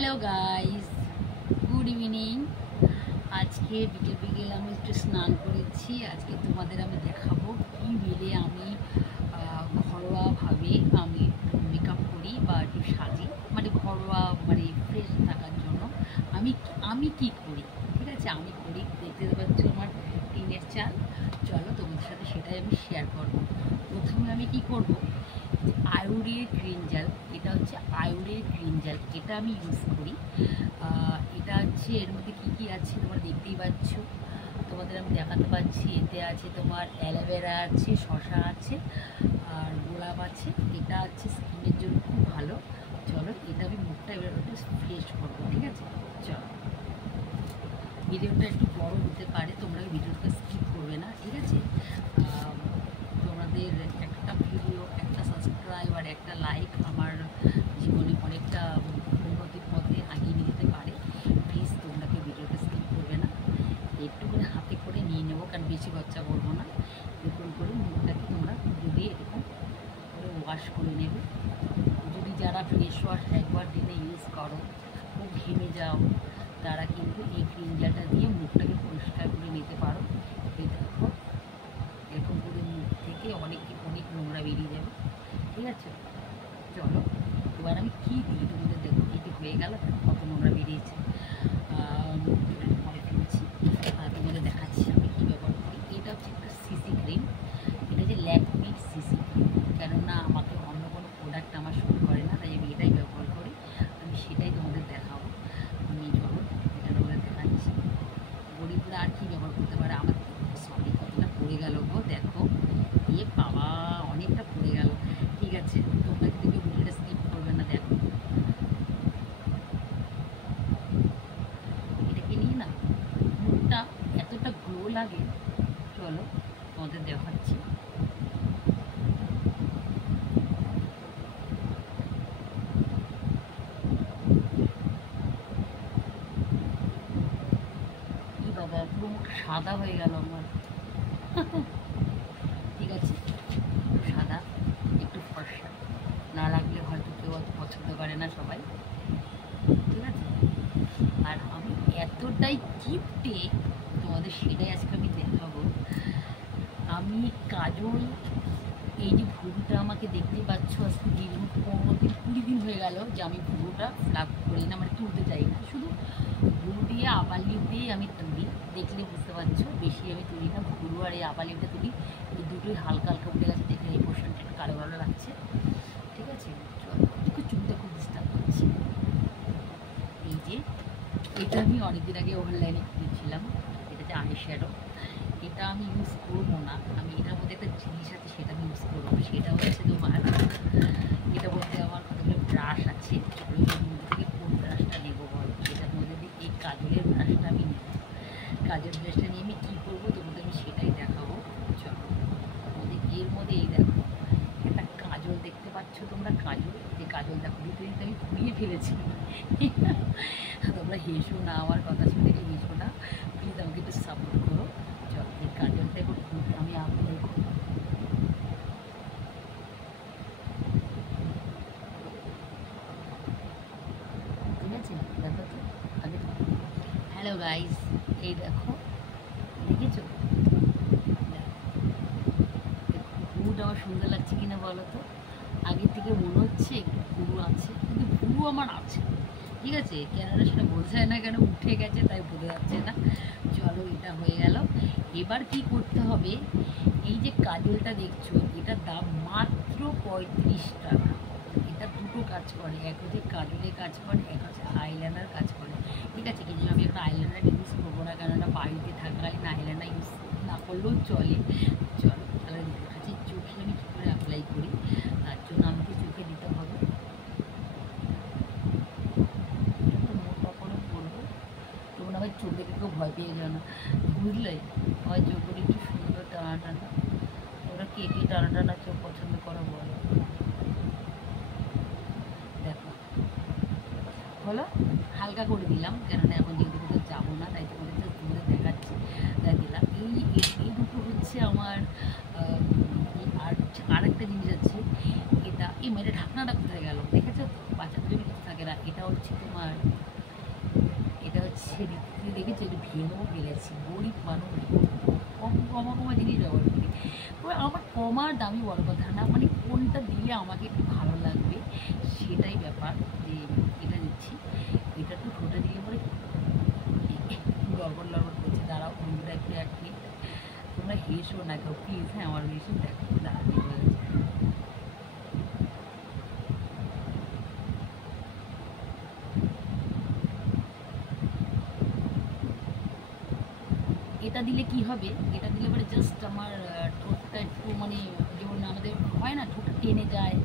Hello guys, good evening. আজকে বিকেল বিকেল আমি একটু স্নান করেছি। আজকে তোমাদের আমি দেখাবো কী মিলে আমি ঘরোয়াভাবে আমি মেকআপ করি বা একটু সাজি, মানে ঘরোয়া মানে ফ্রেশ থাকার জন্য আমি আমি কী করি। ঠিক আছে, আমি করি, দেখতে পাচ্ছ আমার টিনের চাল। চলো তোমাদের সাথে সেটাই আমি শেয়ার করবো। প্রথমে আমি কি করব, আয়ুরের গ্রিন জেল, এটা হচ্ছে আয়ুরের গ্রিন জেল, এটা আমি ইউজ করি। এটা হচ্ছে, এর মধ্যে কী কী আছে তোমরা দেখতেই পাচ্ছ, তোমাদের আমি দেখাতে পাচ্ছি। এতে আছে তোমার অ্যালোভেরা আছে, শসা আছে, আর গোলাপ আছে। এটা হচ্ছে স্কিনের জন্য খুব ভালো। চলো, এটা আমি মুখটা এবার একটু ফ্রেশ করবো। ঠিক আছে, চলো। ভিডিওটা একটু বড় হতে পারে, তোমরা ভিডিওটা স্কিপ করবে না। ঠিক আছে, তোমাদের একটা ভিডিও, একটা সাবস্ক্রাইব আর একটা লাইক আমার জীবনে অনেকটা উন্নতির পথে এগিয়ে নিয়ে যেতে পারে। প্লিজ তোমরা কেউ ভিডিওটা স্কিপ করবে না। একটু করে হাতে করে নিয়ে নেবো, কারণ বেশি খরচা করবো না। এরকম করে মুখটাকে তোমরা যদি এরকম করে ওয়াশ করে নেবে। যদি যারা ফেস ওয়াশ একবার দিনে ইউজ করো, খুব ঘেমে যাও, তারা কিন্তু এই ক্রিম জেলটা দিয়ে মুখটাকে পরিষ্কার করে নিতে পারো। এই দেখো, এরকম করে মুখ থেকে অনেক নোংরা বেরিয়ে যাবে। ঠিক আছে, চলো এবার আমি কী দিই তোমাদের দেখো। এটি হয়ে গেল, কত নোংরা বেরিয়েছে। পরে ফেলছি, তোমাদের দেখাচ্ছি আমি কী ব্যবহার করি। এটা হচ্ছে একটা সিসি ক্রিম, এটা হচ্ছে ল্যাকমির সিসি ক্রিম। কেননা আমাকে অন্য কোনো প্রোডাক্ট আমার শুরু করে না, তাই আমি এটাই ব্যবহার করি। আমি সেটাই তোমাদের দেখাবো। আমি চলো এটা তোমাদের দেখাচ্ছি। গরিবরা আর কী ব্যবহার করতে পারে। আমার সরি, কতটা পড়ে গেল গো, দেখো। এ বাবা, অনেকটা পড়ে গেল। ঠিক আছে, তোমরা কিন্তু ভিডিওটা স্কিপ করবে না। দেখো, এটাকে নিয়ে না মুখটা এতটা গ্লো লাগে। চলো তোমাদের দেখাচ্ছি। কি বাবা, পুরো মুখ সাদা হয়ে গেল আমার। ঠিক আছে, একটু সাদা, একটু ফর্সা না লাগলে হয়তো কেউ অত পছন্দ করে না সবাই। ঠিক আছে, আর আমি এতটাই কিপটে, তোমাদের সেটাই আজকে আমি দেখাবো। আমি কাজল, এই যে ভুরুটা আমাকে দেখতেই পাচ্ছ, আজকে 15 দিন 20 দিন হয়ে গেল যে আমি ভুরুটা ফ্লাপ করি না, মানে তুলতে চাই না। শুধু ভুরু দিয়ে আপার লিপ দিয়ে আমি তুলি, দেখলে বুঝতে পারছো। বেশি আমি তুলি না, ভুরু আর এই আপার লিপটা তুলি। এই দুটোই হালকা হালকা উঠে গেছে, দেখে এই পোর্শনটা একটু কালো কালো লাগছে। ঠিক আছে, চলো, একটু চুলটা খুব ডিস্টার্ব করছি। এই যে এটা আমি অনেকদিন আগে অনলাইনে কিনেছিলাম, এটা হচ্ছে আই শ্যাডো। এটা আমি ইউজ করবো না, আমি এটার মধ্যে একটা জিনিস আছে সেটা আমি ইউজ করবো। সেটা হচ্ছে তোমার, এটা বলতে আমার কতগুলো ব্রাশ আছে। ওই মধ্যে থেকে কোন ব্রাশটা নেবো বলো। এটার মধ্যে দিয়ে এই কাজলের ব্রাশটা আমি নেব। কাজল ব্রাশটা নিয়ে আমি কী করবো তোমাদের আমি সেটাই দেখাবো। চলো, আমাদের এর মধ্যে এই দেখো একটা কাজল দেখতে পাচ্ছ তোমরা। কাজল, যে কাজল দেখো, দুটোই আমি পুড়িয়ে ফেলেছি। তোমরা হেসো না, আমার কথা শুনে হেসো না, প্লিজ আমাকে একটু সাপোর্ট করো। চলো, এই কাজলটা একটু আমি আপনাদের ঠিক আছে, দেখো তো আগে। হ্যালো গাইস, এই দেখো, দেখেছো? ভুরুটা আমার সুন্দর লাগছে কিনা বলো তো। আগের থেকে মনে হচ্ছে একটু ভুরু আছে, কিন্তু ভুরু আমার আছে। ঠিক আছে, কেননা সেটা বোঝা যায় না, কেন উঠে গেছে তাই বোঝা যাচ্ছে না। চলো, এটা হয়ে গেল। এবার কি করতে হবে, এই যে কাজলটা দেখছো, এটার দাম মাত্র 35 টাকা। এটা দুটো কাজ করে, এক হচ্ছে কাজলের কাজ করে, এক হচ্ছে আইলাইনার কাজ করে। ঠিক আছে, কিন্তু আমি একটা আইলাইনার ইউজ করবো না, কেননা বাড়িতে থাকাকালীন আইলাইনার ইউজ না করলেও চলে। চলো তাহলে দেখাচ্ছি চোখে আমি কী করে অ্যাপ্লাই করি। তার জন্য আমাকে চোখে দিতে হবে, মোটা করে পড়বো। তোমরা আবার চোখ দেখে কেউ ভয় পেয়ে যাও না, বুঝলে। আমার চোখগুলো একটু সুন্দর টানা টানা। তোমরা কে কে টানা টানা চোখ পছন্দ করো বলো। দেখো, হলো, হালকা করে দিলাম, কেননা এখন যেহেতু কোথাও যাবো না, তাই তোমাদের দেখাচ্ছি, তাই দিলাম। এই দুটো হচ্ছে আমার। আর একটা জিনিস আছে, এটা এই মেয়েটা ঢাকনাটা কোথায় গেল দেখেছো তো, বাচ্চাদের জন্য কিছু থাকে না। এটা হচ্ছে তোমার, এটা হচ্ছে রীতিতে দেখেছি একটু ভেঙেও ফেলেছি, গরিব মানুষ কম কমা কমা জিনিস ব্যবহার করি। তবে আমার কমার দামি বড় কথা না, মানে কোনটা দিলে আমাকে একটু ভালো লাগবে সেটাই ব্যাপার, যে এটা দিচ্ছি। এটা একটু ঠোঁটে দিলে পরে লড়বড় লড়বড় করছে। দাঁড়াও বন্ধুরা একটু এক মিনিট, তোমরা হেসো না কেউ প্লিজ, হ্যাঁ আমার হেসো, দেখো দাঁড়াতে হয়েছে। এটা দিলে কি হবে, এটা দিলে পরে জাস্ট আমার ঠোঁটটা একটু মানে যেমন আমাদের হয় না ঠোঁটটা টেনে যায়,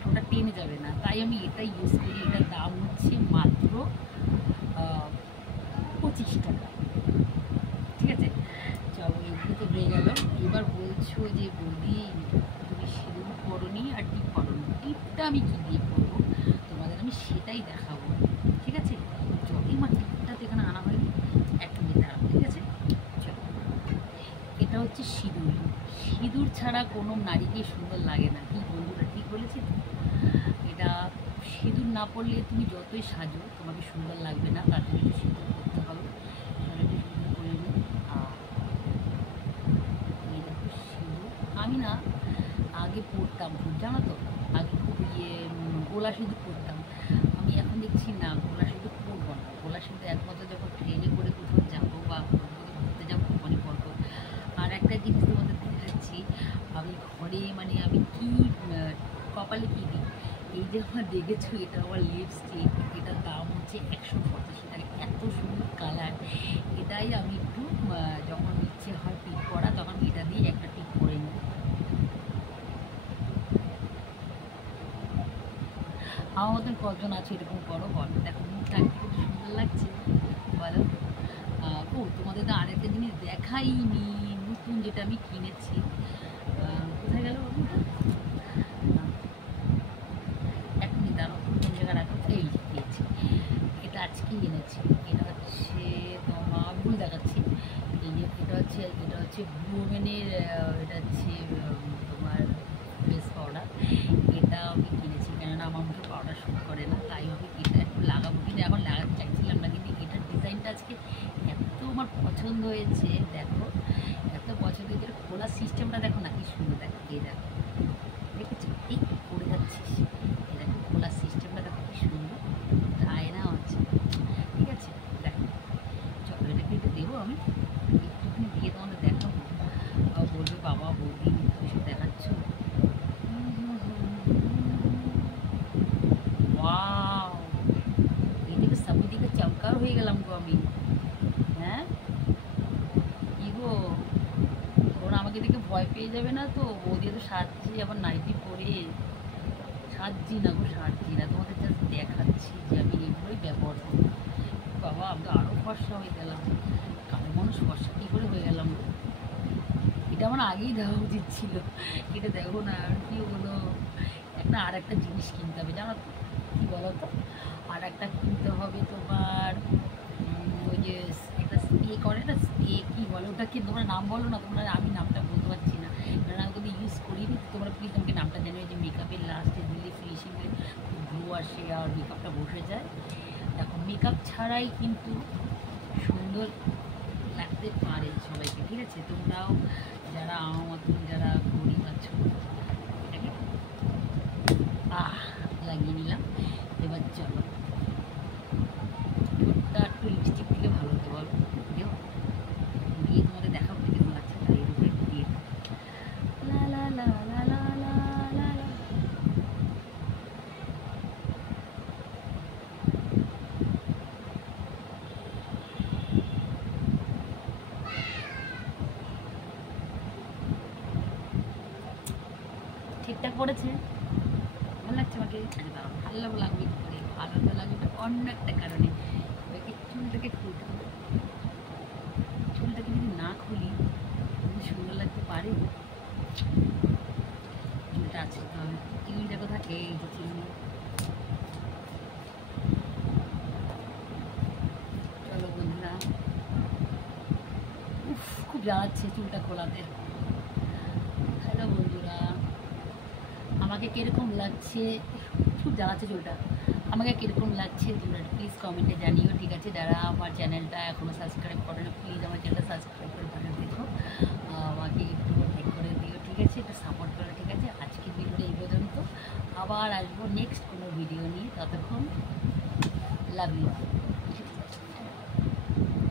ঠোঁটটা টেনে যাবে না, তাই আমি এটাই ইউজ করি। এটার দাম হচ্ছে মাত্র 25 টাকা। ঠিক আছে, চলো এগুলো তো হয়ে গেল। এবার বলছো যে বৌদি তুমি সিঁদুর করনি আর টিপ করনি, টিপটা আমি কী দিয়ে করবো তোমাদের আমি সেটাই দেখাবো। ঠিক আছে, যতই আমার টিপটা এখানে আনা হয়নি, একটা দিতে হবে। ঠিক আছে, চলো। এটা হচ্ছে সিঁদুর। সিঁদুর ছাড়া কোনো নারীকে সুন্দর লাগে না, কি বন্ধুরা ঠিক বলেছি তো? এটা সিঁদুর না পরলে তুমি যতই সাজো তোমাকে সুন্দর লাগবে না, তার জন্য একটু সিঁদুর করতে হবে। একটু সিঁদুর করে নিই। এই দেখো সিঁদুর, আমি না আগে পরতাম খুব, জানো তো, আগে খুব গোলা সিঁদুর পরতাম। আমি এখন দেখছি না গোলা সিঁদুর পরবো না। গোলা সিঁদুর একমাত্র যখন ট্রেনে করে কোথাও যাবো বা কোথাও ঘুরতে যাবো তখনই পরবো। আর একটা জিনিস তোমাদের দেখাচ্ছি, আমি ঘরে মানে আমি কি কপালে কী দিই, এই যে আমার দেখেছো এটা আমার লিপস্টিক, এটার দাম হচ্ছে 185 টাকা, এত সুন্দর কালার। এটাই আমি একটু যখন ইচ্ছে হয় টিপ করা তখন এটা দিয়ে একটা টিপ করে নিই। আমার মতন কজন আছে এরকম করো, বলো দেখো মুখটা একটু সুন্দর লাগছে বলো। ও তোমাদের তো আরেকটা জিনিস দেখাইনি, নতুন যেটা আমি কিনেছি। কোথায় গেল ওটা, এক মিনিট দাঁড়াও, কোন জায়গায় রাখো, এই দিয়েছি। এটা আজকেই এনেছি। এটা হচ্ছে তোমার ভুল দেখাচ্ছি, এই যে এটা হচ্ছে ব্লু ওমেনের, এটা হচ্ছে তোমার ফেস পাউডার। এটা আমি কিনেছি কেননা আমার মুখে পাউডার শ্যুট করে না, তাই আমি এটা একটু লাগাবো, কিন্তু এখন লাগাতে চাইছিলাম না, কিন্তু এটার ডিজাইনটা আজকে এত আমার পছন্দ হয়েছে। দেখো এত পছন্দ হয়েছে, খোলার সিস্টেমটা দেখো না কি সুন্দর, দেখো এই দেখো দেখেছো, এই পড়ে যাচ্ছিস, এই দেখো খোলার সিস্টেমটা দেখো কি সুন্দর, যায় না হচ্ছে। ঠিক আছে, দেখো চলো এটাকে একটু দেবো আমি, একটুখানি দিয়ে তোমাদের দেখাবো। বলবে বাবা বৌদি এসব দেখাচ্ছ। ওয়াও, এদিকে সবই দিকে চমকার হয়ে গেলাম গো আমি। হ্যাঁ কি গো, ওরা আমাকে দেখে ভয় পেয়ে যাবে না তো? বৌদি তো সাজছি, আবার নাইটি পরে সাজছি না গো, সাজছি না, তোমাদের জাস্ট দেখাচ্ছি যে আমি এগুলোই ব্যবহার করি। বাবা আমি তো আরও ফর্সা হয়ে গেলাম, কালো মানুষ ফর্সা কী করে হয়ে গেলাম গো? এটা আমার আগেই দেওয়া উচিত ছিল। এটা দেখো না আর কি হলো, একটা আর একটা জিনিস কিনতে হবে জানো তো, কী বলো তো, আর একটা কিনতে হবে তোমার ওই যে একটা স্প্রে করে না, স্প্রে কী বলো ওটাকে, তোমরা নাম বলো না, তোমরা, আমি নামটা বলতে পারছি না কারণ আমি যদি ইউজ করিনি, তোমরা প্লিজ আমাকে নামটা জানিয়ে, যে মেকআপের লাস্টে দিলে ফিনিশিংয়ে গ্লো আসে আর মেকআপটা বসে যায়। দেখো মেকআপ ছাড়াই কিন্তু সুন্দর লাগতে পারে সবাইকে। ঠিক আছে, তোমরাও যারা আমার মতন যারা গরিব আছো এটাকে লাগিয়ে নিলাম। এবার চলো ঠোঁটটা একটু লিপস্টিক দিলে ভালো হতে বলো, দিও দিয়ে তোমাদের দেখাবো কেমন লাগছে, তাই এর উপরে একটু দিয়ে লা লা লা লা লা লা লা লা। ঠিকঠাক পড়েছে, ভালো লাগছে আমাকে? ভালো লাগবে কি করে, ভালো তো লাগবে অন্য একটা কারণে। ওকে চুলটাকে খুলতে হবে, চুলটাকে যদি না খুলি সুন্দর লাগতে পারে? চুলটা আছে তো, আমি চিংড়িটা কোথায়, এই যে চিংড়ি। চলো বন্ধুরা, উফ খুব জ্বালাচ্ছে চুলটা খোলাতে। হ্যালো বন্ধুরা, আমাকে কীরকম লাগছে, খুব জ্বালাচ্ছে চুলটা। আমাকে কীরকম লাগছে তোমরা প্লিজ কমেন্টে জানিও, ঠিক আছে? যারা আমার চ্যানেলটা এখনও সাবস্ক্রাইব করে না প্লিজ আমার চ্যানেলটা সাবস্ক্রাইব করে পাশে দেখো, আমাকে একটু লাইক করে দিও, ঠিক আছে? একটু সাপোর্ট করো, ঠিক আছে? আজকের ভিডিওটা এই পর্যন্ত, আবার আসবো নেক্সট কোনো ভিডিও নিয়ে, ততক্ষণ লাভ ইউ।